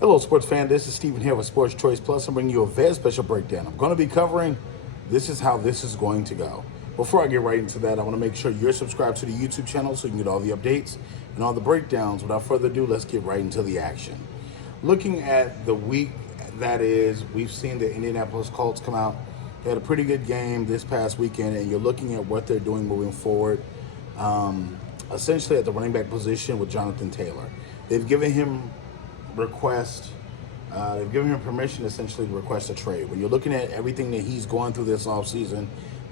Hello, sports fan. This is Steven here with Sports Choice Plus. I'm bringing you a very special breakdown. I'm going to be covering this is how this is going to go. Before I get right into that, I want to make sure you're subscribed to the YouTube channel so you can get all the updates and all the breakdowns. Without further ado, let's get right into the action. Looking at the week that is, we've seen the Indianapolis Colts come out. They had a pretty good game this past weekend, and you're looking at what they're doing moving forward. Essentially at the running back position with Jonathan Taylor. They've given him they've given him permission essentially to request a trade. When you're looking at everything that he's going through this offseason,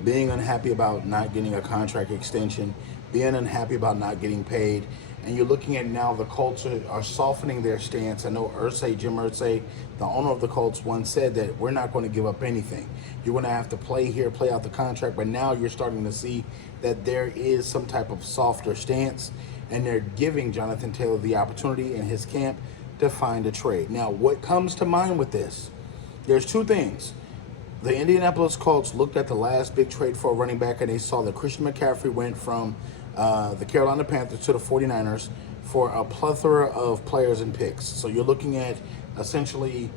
being unhappy about not getting a contract extension, being unhappy about not getting paid, and you're looking at now the Colts are softening their stance. I know Jim Irsay, the owner of the Colts, once said that we're not going to give up anything. You're going to have to play here, play out the contract, but now you're starting to see that there is some type of softer stance, and they're giving Jonathan Taylor the opportunity in his camp to find a trade. Now, what comes to mind with this? There's two things. The Indianapolis Colts looked at the last big trade for a running back, and they saw that Christian McCaffrey went from the Carolina Panthers to the 49ers for a plethora of players and picks. So you're looking at essentially,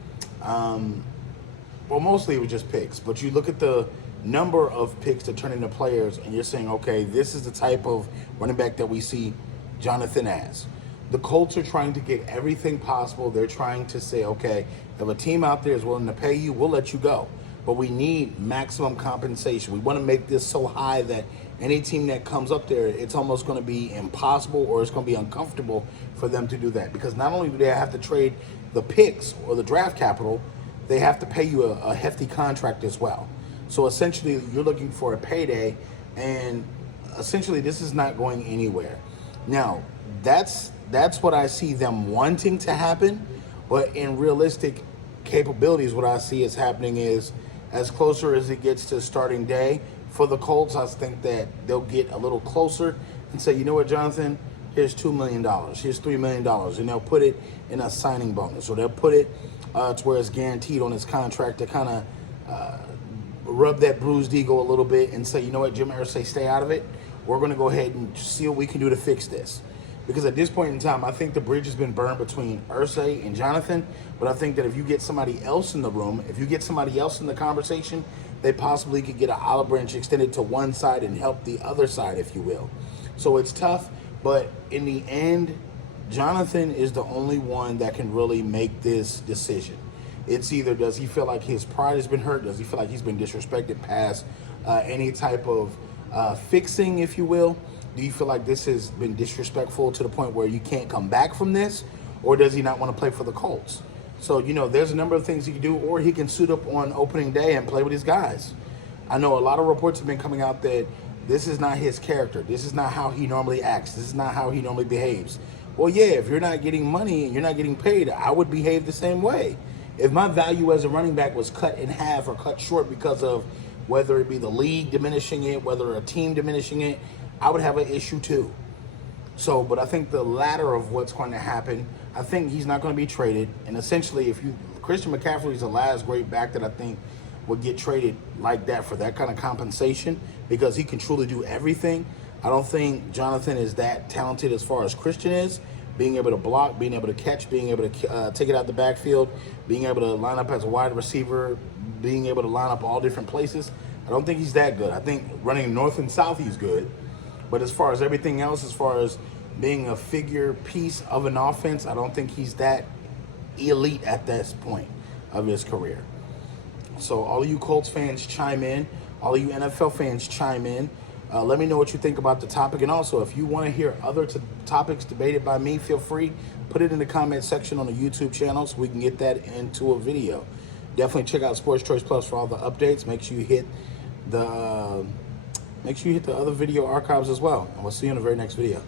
mostly it was just picks, but you look at the number of picks to turn into players, and you're saying, okay, this is the type of running back that we see Jonathan as. The Colts are trying to get everything possible. They're trying to say, okay, if a team out there is willing to pay you, we'll let you go. But we need maximum compensation. We want to make this so high that any team that comes up there, it's almost going to be impossible or it's going to be uncomfortable for them to do that. Because not only do they have to trade the picks or the draft capital, they have to pay you a hefty contract as well. So essentially, you're looking for a payday, and essentially this is not going anywhere. Now, that's what I see them wanting to happen, but in realistic capabilities, what I see is happening is as closer as it gets to starting day for the Colts, I think that they'll get a little closer and say, you know what, Jonathan, here's $2 million, here's $3 million, and they'll put it in a signing bonus, or they'll put it to where it's guaranteed on his contract to kind of rub that bruised ego a little bit and say, you know what, Jim Irsay, stay out of it. We're going to go ahead and see what we can do to fix this. Because at this point in time, I think the bridge has been burned between Irsay and Jonathan. But I think that if you get somebody else in the room, if you get somebody else in the conversation, they possibly could get an olive branch extended to one side and help the other side, if you will. So it's tough, but in the end, Jonathan is the only one that can really make this decision. It's either does he feel like his pride has been hurt, does he feel like he's been disrespected past any type of fixing, if you will. Do you feel like this has been disrespectful to the point where you can't come back from this? Or does he not want to play for the Colts? So, there's a number of things he can do, or he can suit up on opening day and play with his guys. I know a lot of reports have been coming out that this is not his character. This is not how he normally acts. This is not how he normally behaves. Well, yeah, if you're not getting money and you're not getting paid, I would behave the same way. If my value as a running back was cut in half or cut short because of whether it be the league diminishing it, whether a team diminishing it, I would have an issue too. So, but I think the latter of what's going to happen, I think he's not going to be traded. And essentially, Christian McCaffrey is the last great back that I think would get traded like that for that kind of compensation, because he can truly do everything. I don't think Jonathan is that talented as far as Christian is, being able to block, being able to catch, being able to take it out the backfield, being able to line up as a wide receiver, being able to line up all different places. I don't think he's that good. I think running north and south, he's good. But as far as everything else, as far as being a figure piece of an offense, I don't think he's that elite at this point of his career. So all of you Colts fans chime in. All of you NFL fans chime in. Let me know what you think about the topic. And also, if you want to hear other topics debated by me, feel free. Put it in the comment section on the YouTube channel so we can get that into a video. Definitely check out Sports Choice Plus for all the updates. Make sure you hit the other video archives as well. And we'll see you in the very next video.